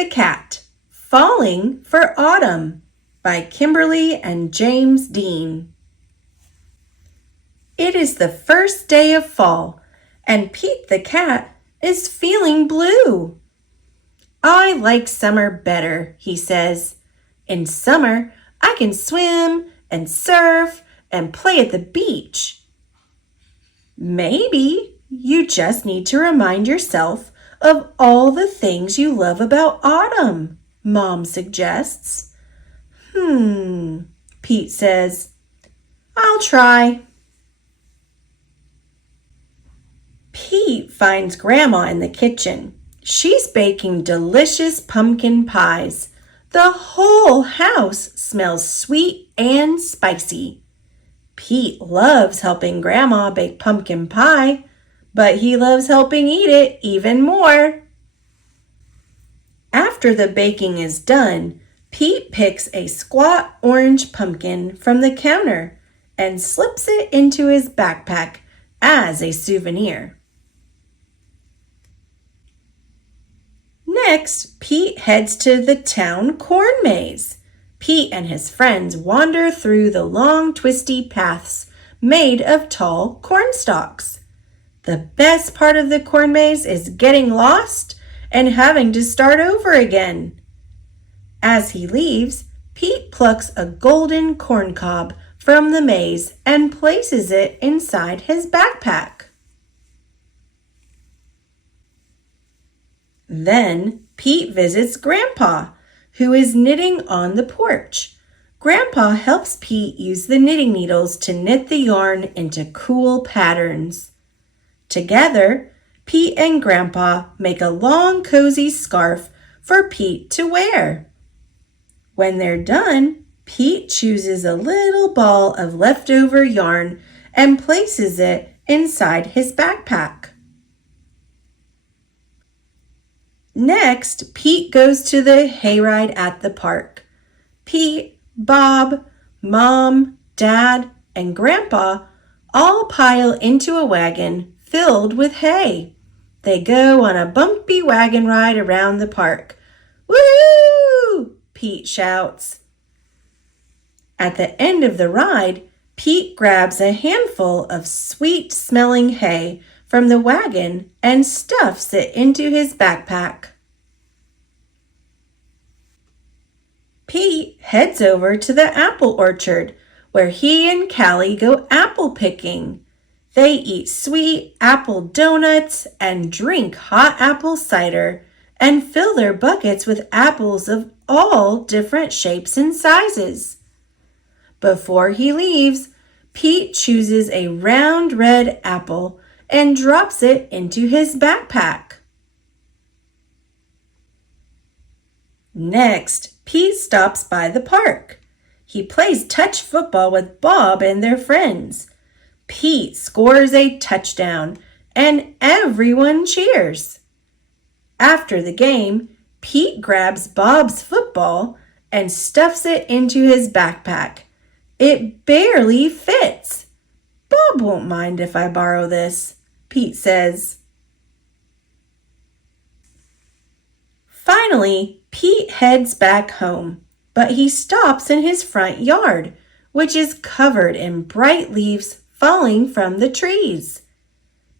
the Cat, Falling for Autumn by Kimberly and James Dean. It is the first day of fall, and Pete the cat is feeling blue. I like summer better, he says. In summer, I can swim and surf and play at the beach. Maybe you just need to remind yourself of all the things you love about autumn, Mom suggests. Pete says. I'll try. Pete finds Grandma in the kitchen. She's baking delicious pumpkin pies. The whole house smells sweet and spicy. Pete loves helping Grandma bake pumpkin pie, but he loves helping eat it even more. After the baking is done, Pete picks a squat orange pumpkin from the counter and slips it into his backpack as a souvenir. Next, Pete heads to the town corn maze. Pete and his friends wander through the long, twisty paths made of tall corn stalks. The best part of the corn maze is getting lost and having to start over again. As he leaves, Pete plucks a golden corn cob from the maze and places it inside his backpack. Then Pete visits Grandpa, who is knitting on the porch. Grandpa helps Pete use the knitting needles to knit the yarn into cool patterns. Together, Pete and Grandpa make a long, cozy scarf for Pete to wear. When they're done, Pete chooses a little ball of leftover yarn and places it inside his backpack. Next, Pete goes to the hayride at the park. Pete, Bob, Mom, Dad, and Grandpa all pile into a wagon filled with hay. They go on a bumpy wagon ride around the park. Woo! Pete shouts. At the end of the ride, Pete grabs a handful of sweet-smelling hay from the wagon and stuffs it into his backpack. Pete heads over to the apple orchard where he and Callie go apple picking. They eat sweet apple donuts and drink hot apple cider and fill their buckets with apples of all different shapes and sizes. Before he leaves, Pete chooses a round red apple and drops it into his backpack. Next, Pete stops by the park. He plays touch football with Bob and their friends. Pete scores a touchdown and everyone cheers. After the game, Pete grabs Bob's football and stuffs it into his backpack. It barely fits. Bob won't mind if I borrow this, Pete says. Finally, Pete heads back home, but he stops in his front yard, which is covered in bright leaves falling from the trees.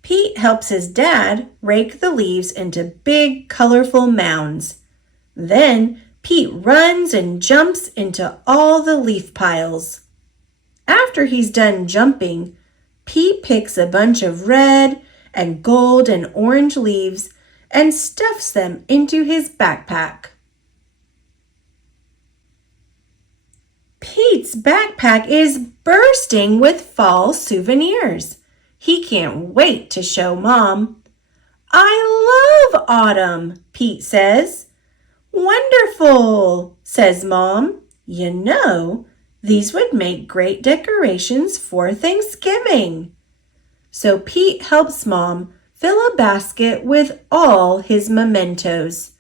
Pete helps his dad rake the leaves into big, colorful mounds. Then Pete runs and jumps into all the leaf piles. After he's done jumping, Pete picks a bunch of red and gold and orange leaves and stuffs them into his backpack. Pete's backpack is bursting with fall souvenirs. He can't wait to show Mom. I love autumn, Pete says. Wonderful, says Mom. You know, these would make great decorations for Thanksgiving. So Pete helps Mom fill a basket with all his mementos.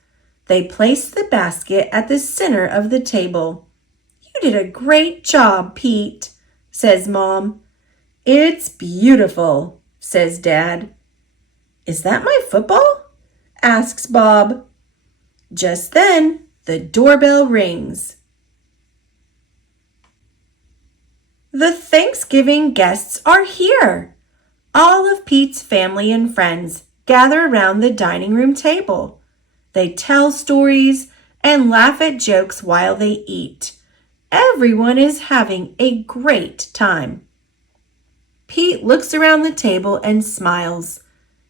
They place the basket at the center of the table. You did a great job, Pete, says Mom. It's beautiful, says Dad. Is that my football? Asks Bob. Just then, the doorbell rings. The Thanksgiving guests are here. All of Pete's family and friends gather around the dining room table. They tell stories and laugh at jokes while they eat. Everyone is having a great time. Pete looks around the table and smiles.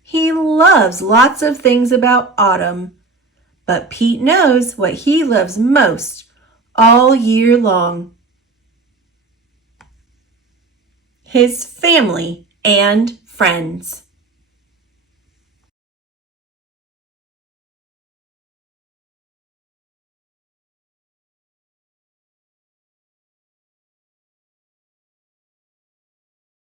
He loves lots of things about autumn, but Pete knows what he loves most all year long: his family and friends.